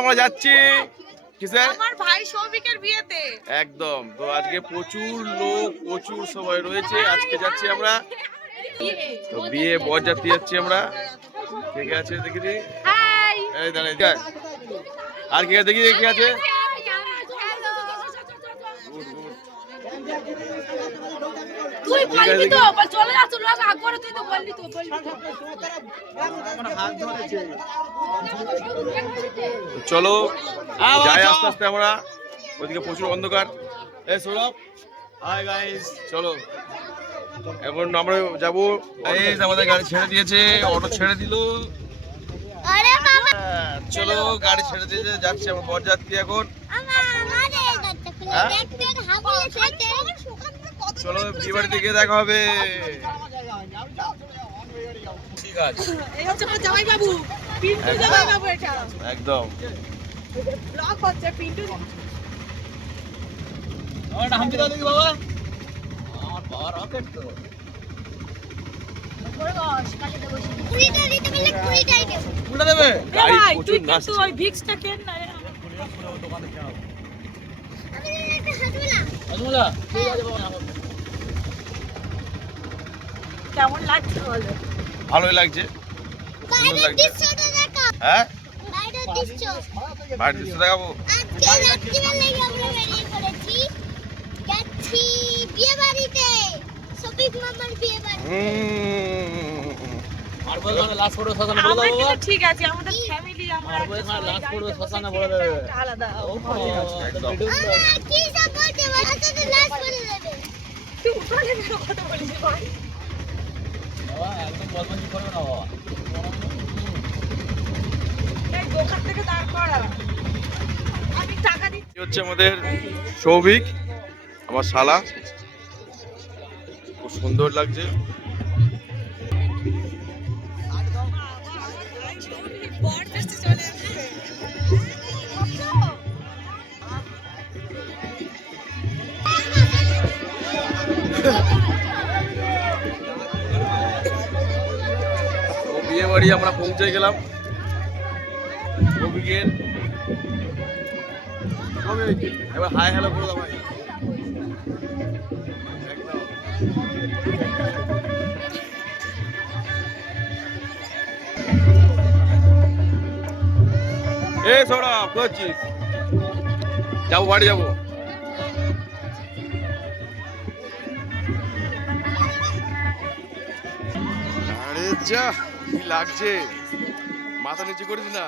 আমরা যাচ্ছি কিসের? আমার ভাই সৌভিকের বিয়েতে। একদম। তো আজকে প্রচুর লোক, প্রচুর সবাই রয়েছে। আজকে যাচ্ছি আমরা তো বিয়ে বরযাত্রী যাচ্ছি আমরা। ঠিক আছে, দেখি দি। হাই। এই দাঁড়াই আর কি দেখি কি আছে। তুই বলবি তো, চলে যা, চলে যা, আগ করে তুই তো বললি তো, চলো যাই আস্তে আস্তে আমরা। ওইদিকে প্রচুর অন্ধকার। এই সৌরভ, হাই গাইস, চলো এখন আমরা যাবো। আমাদের গাড়ি ছেড়ে দিয়েছে, অটো ছেড়ে দিল। চলো গাড়ি ছেড়ে দিয়েছে, যাচ্ছি আমরা বরযাত্রী এখন। চলো বিয়ে বাড়িতে গিয়ে দেখা হবে। ঠিক আছে, এই হচ্ছে আমার জামাই বাবু, পিন্টু জামাই বাবু। এটা একদম ব্লগ হচ্ছে পিন্টু। আমারটা হামতে দাও দেখি বাবা। আমার বাবা রকেট তো। কুড়িটা দিতে বললে কুড়িটাই দেব। কুড়িটা দেবে? গাড়ি ভাই প্রচুর তুই কিন্তু নাচছে। ওই ভিক্সটা কেন না রে? দোকানে খাও। আমি একটা হাজুলা। আজমুলা ঠিক আছে বাবা, নাও। কেমন লাগছে বলো? ভালোই লাগছে, সুন্দর লাগছে। হ্যাঁ, বাইরের দৃশ্য দেখাবো। আজকে রাত্রিবেলায় আমরা বেরিয়ে পড়েছি, যাচ্ছি বিয়ে বাড়িতে, শফিক মামার বিয়ে বাড়ি। আর বল মানে লাস্ট ফটো শ্মশানে বলে দাও বাবা। ঠিক আছে, আমাদের ফ্যামিলি আমরা আর বল মানে লাস্ট ফটো শ্মশানে বলে দেবে। আলাদা। একদম। কি সব বলতে বল, আজকে লাস্ট করে দেবে। তুই উঠলে মেরে কথা বলিস ভাই। বাবা একদম বদমাশি করবে না বাবা। এই দোকান থেকে দাঁড় করা, আমি টাকা দিচ্ছি। এই হচ্ছে আমাদের সৌভিক, আমার শালা। খুব সুন্দর লাগছে। বিয়ে বাড়ি আমরা পৌঁছে গেলাম। সৌভিকের এবার হাই হ্যালো করে দাও ভাই। একদম। এই সৌরভ, করছিস? যাবো, বাড়ি যাবো। আরে যা, কি লাগছে, মাথা নিচু করিস না।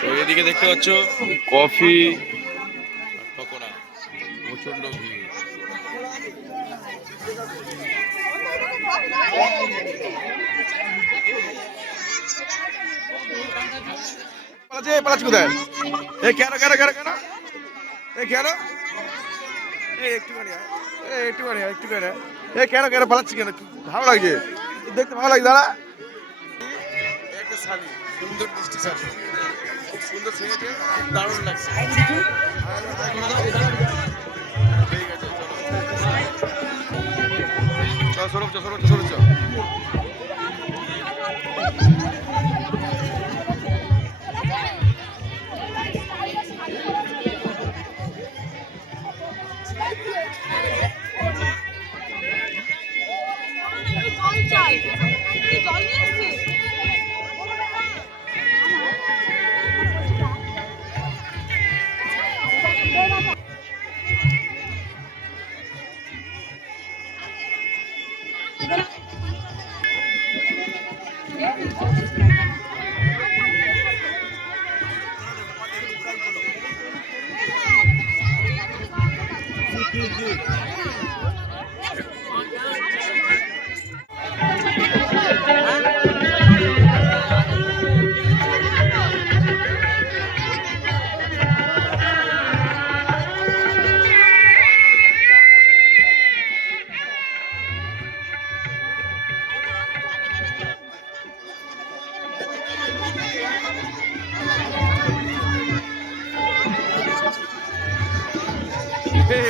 তো এদিকে দেখতে পাচ্ছ কফি আর পকোড়া, প্রচন্ড ভিড়। পালাচ্ছি কোথায়? এই কেন কেন কেন কেন এই কেন একটুখানি একটুখানি একটুখানি এই কেন কেন পালাচ্ছি কেন? ভালো লাগছে দেখতে, ভালো লাগছে। দাঁড়া, একটা শাড়ি, সুন্দর মিষ্টি শাড়ি, খুব সুন্দর সেজেছে, খুব দারুণ লাগছে। ঠিক আছে, চলো সৌরভ, সৌরভ সৌরভ চল।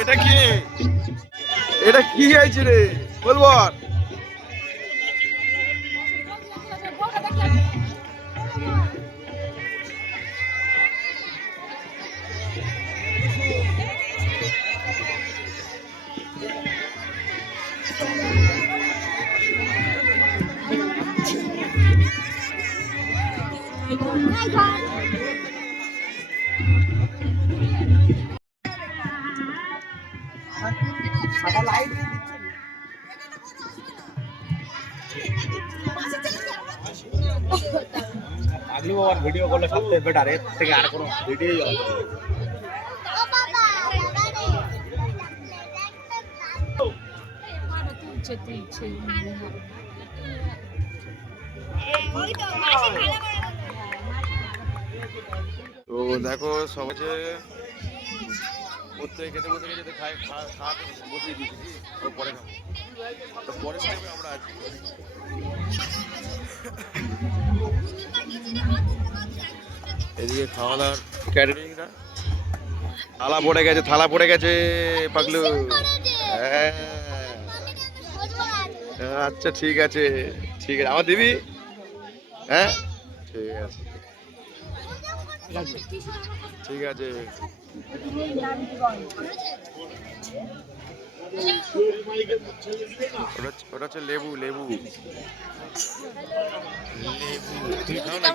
এটা কি? এটা কি হয়েছে রে? বলবো আগলি বাবার ভিডিও করলে সবথেকে বেটার, এর থেকে আর কোনো ভিডিওই হবে না। ও বাবা, বাবা রে। তো দেখো সমাজে প্রত্যেকে খেতে বসে গেছে, খায় খাওয়া বসিয়ে দিয়েছি, ও পরে খাবো। তো পরের টাইমে আমরা আছি। এদিকে খাওয়া দাওয়ার ক্যাটারিংরা থালা পড়ে গেছে পাগলু। হ্যাঁ আচ্ছা ঠিক আছে আমার দিবি। হ্যাঁ ঠিক আছে ওটা হচ্ছে লেবু তুমি খাও না?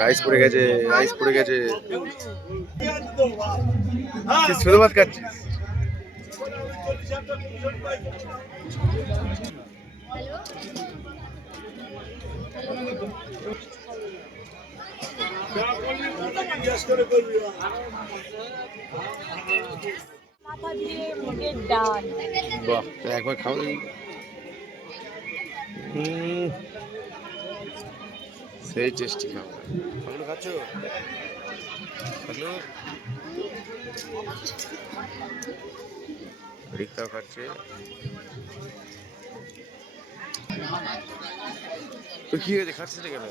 রাইস পড়ে গেছে শুধু ভাত খাচ্ছিস? বাহ একবার খাও দেখি। সেই টেস্টি খাবার। পাগলু খাচ্ছ? পাগলু রিক্তাও খাচ্ছে। তো কি হয়েছে, খাচ্ছিস না কেন?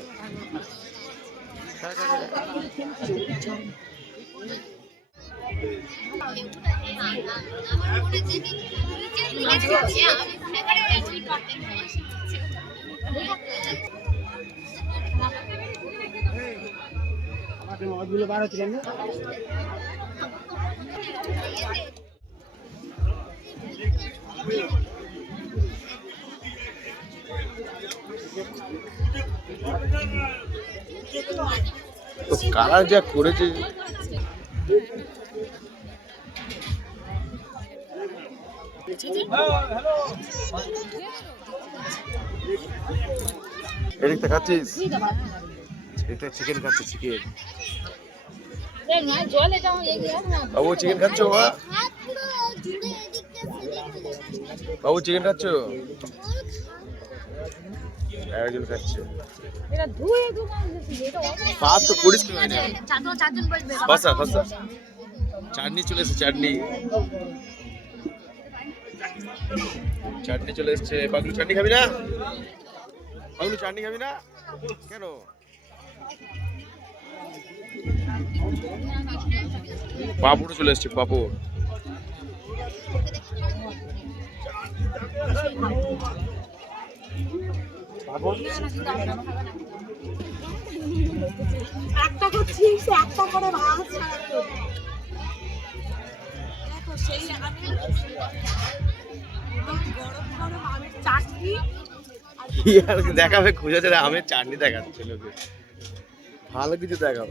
কারা যা করেছে, এদিকটা খাচ্ছিস? এটা চিকেন খাচ্ছে, চিকেন। বাবু চিকেন খাচ্ছ? বাবু চিকেন খাচ্ছ? একজন খাচ্ছে। ভাত তো পরিষ্কার হয় না। বাসা চাটনি চলে এসেছে, চাটনি চলে এসছে। পাগলু চাটনি খাবি না? কেন? পাপড় চলে এসছে, পাপড়। একটা করছিস, একটা করে ভাত দেখো সেই আমি গরম আমের চাটনি কি আর দেখাবে, খুঁজে চলে আমের চাটনি দেখাচ্ছে লোকে। ভালো কিছু দেখাও।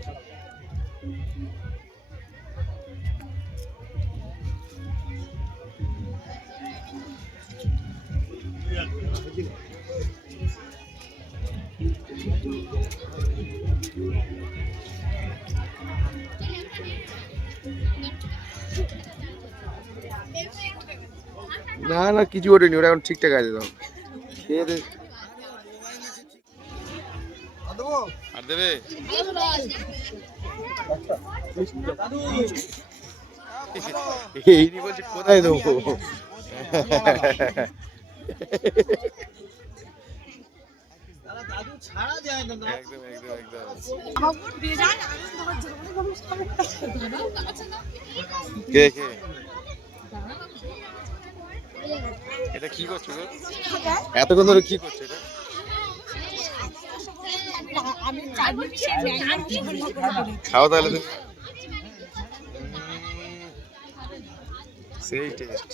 না কিছু ওঠেনি, ওটা এখন ঠিকঠাক আছে। তো আর দেবে? এই বলছে কোথায় দেবো? দাদু ছাড়া যায় না একদম একদম একদম খবর দিয়ে যায় আনন্দ হচ্ছে মনে করুন কে কে এটা কি করছো গো? এতক্ষণ ধরে কি করছো এটা? আমি চাইবো সে খাও তাহলে তুমি। সেই টেস্ট।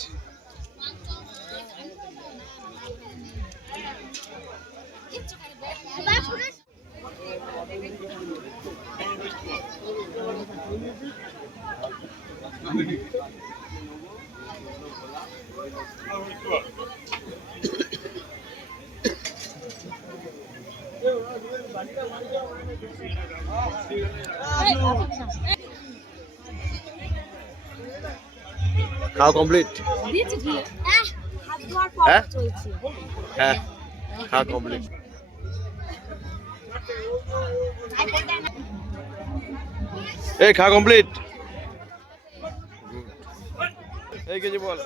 খাওয়া কমপ্লিট? হাত ধোয়ার পর হ্যাঁ? চলছে হ্যাঁ খাওয়া কমপ্লিট। এই খাওয়া কমপ্লিট? এই কেজি বল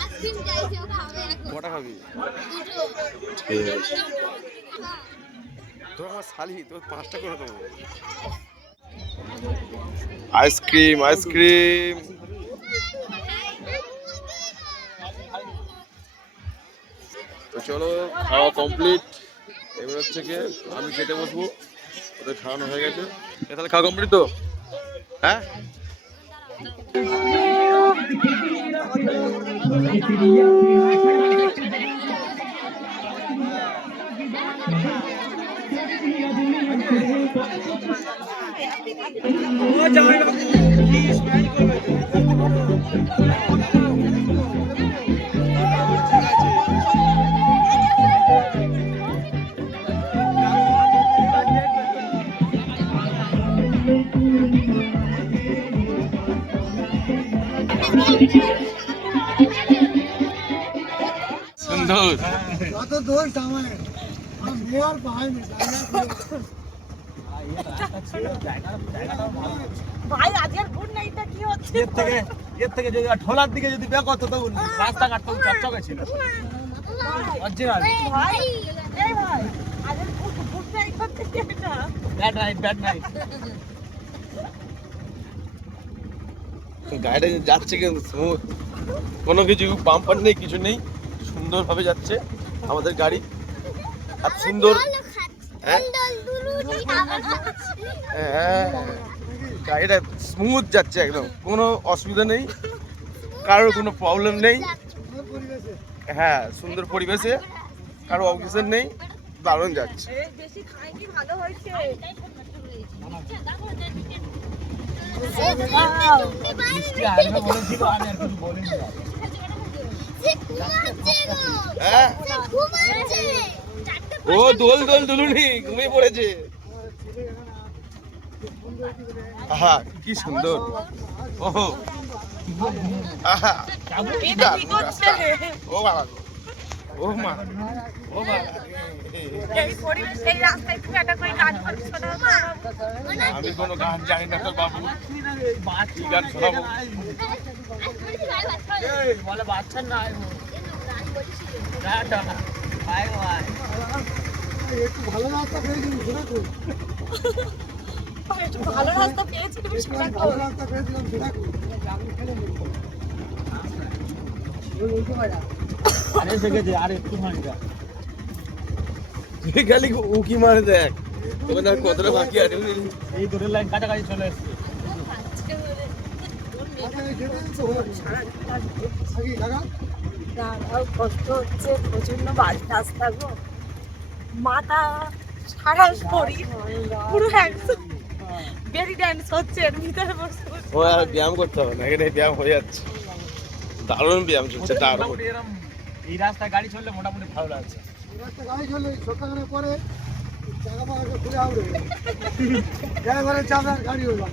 আইসক্রিম চাইছে ও খাবে এখন কটা খাবি? দুটো ঠিক আছে তোর আমার শালি তোর 5টা করে দেবো। আইসক্রিম আইসক্রিম তো চলো খাওয়া কমপ্লিট। এবার হচ্ছে গিয়ে আমি খেতে বসবো, ওদের খাওয়ানো হয়ে গেছে। তাহলে খাওয়া কমপ্লিট তো? হ্যাঁ সুন্দর। কত দোষ আমার মেয়র পাইনি ভাই আজকের গুড নাইটটা কি হচ্ছে এর থেকে যদি ঠোলার দিকে যদি বের করতো তখন রাস্তাঘাট তো চকচকে ছিল অরিজিনাল। ভাই এই ভাই আজকের গুড নাইট হচ্ছে কি এটা ব্যাড নাইট গাড়িটা যাচ্ছে কিন্তু স্মুথ, কোনো কিছু বাম্পার নেই, কিছু নেই, সুন্দরভাবে যাচ্ছে আমাদের গাড়ি। আর সুন্দর হ্যাঁ হ্যাঁ গাড়িটা স্মুথ যাচ্ছে একদম, কোনো অসুবিধা নেই, কারোর কোনো প্রবলেম নেই। হ্যাঁ সুন্দর পরিবেশে, কারো অকেশন নেই, দারুণ যাচ্ছে। এই বেশি খাইনি ভালো হয়েছে আসবে বলেছিল, আমি আর কিছু বলিনি। হ্যাঁ ও দোল দোল দুলুনি ঘুমিয়ে পড়েছে। আহা কি সুন্দর, ওহো আহা কি এটা কি দারুণ করছে রাস্তা। ও বাবা গো, ও মা, ও বাবা এই পরিবেশ এই রাস্তায় তুমি একটা করে গান করছো না আমি কোনো গান জানি না তোর বাবু, কি গান শোনাবো? বলে বাচ্চা না একটু ভালো রাস্তা পেয়েছি সেটা তো একটু ভালো রাস্তা পেয়েছি তুমি সেটা ভালো রাস্তা পেয়েছিলাম সেটা আমি খেলে নেবো বলতে পারা আরে দেখেছে আর একটু মারি যা তুই খালি উকি মারে দেখ, তোকে না কতটা বাকি আছে। এই দূরের লাইন কাছাকাছি চলে এসছে। কষ্ট হচ্ছে প্রচন্ড বাড়ি রাস্তা গো, মাথা সারা শরীর পুরো একদম বেরি ড্যান্স হচ্ছে এর ভিতরে বসে বসে। ও আর ব্যায়াম করতে হবে না, এখানে ব্যায়াম হয়ে যাচ্ছে, দারুণ ব্যায়াম চলছে দারুণ। মোটামুটি এরকম এই রাস্তায় গাড়ি চললে মোটামুটি ভালো লাগছে। রাস্তা গাড়ি চলে সকালে পরে জায়গা পাকা খুলে আউড়ে ড্রাইভারের চাপ আর গাড়ি হইলাম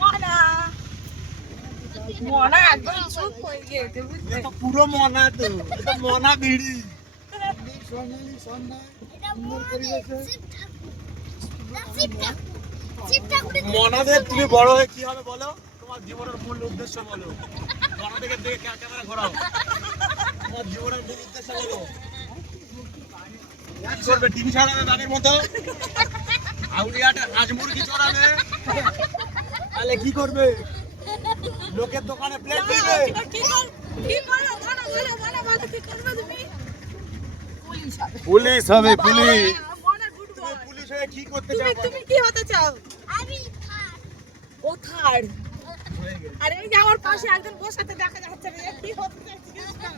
মনা মনা একদম চুপ হয়ে গিয়েছে বুঝলে তো পুরো মনা, তো এটা মনা বিড়ি। সোনালি সন্ধ্যা সুন্দর পরিবেশে মনাদের তুমি বড় হয়ে কি হবে বলো, তোমার জীবনের মূল উদ্দেশ্য বলো। মনাদের দিকে ক্যামেরা ঘোরাও, তোমার জীবনের মূল উদ্দেশ্য বলো। কি করবে টিভি ছাড়াবে বাঘের মতো আউলিয়াটা হাঁস মুরগি চড়াবে তাহলে কি করবে লোকের দোকানে প্লেট দিবে পুলিশ হবে পুলিশ। পুলিশ হয়ে কি করতে তুমি চাও তুমি কি হতে চাও? আমি থার। ও থার্ড। আরে এই যে আমার পাশে একজন বসাতে দেখা যাচ্ছে না, এ কি হতে চাইছিস না?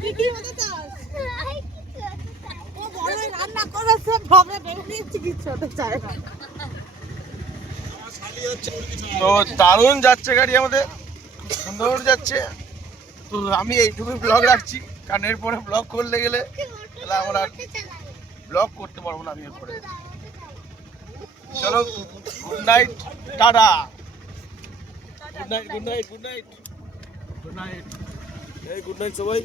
তুই কি হতে চাস? ও বড় রান্না করেছে ভাবে বেরিয়ে চিকিৎসা হতে চায় না। তো দারুণ যাচ্ছে গাড়ি আমাদের, খুব সুন্দর যাচ্ছে। তো আমি এইটুকুই ব্লগ রাখছি, কারণ এরপরে ব্লগ করলে গেলে তাহলে আমরা ব্লগ করতে পারবো না আমি এরপরে। চলো good night, tata. Good night, good night, good night, good night, এই গুড নাইট সবাই।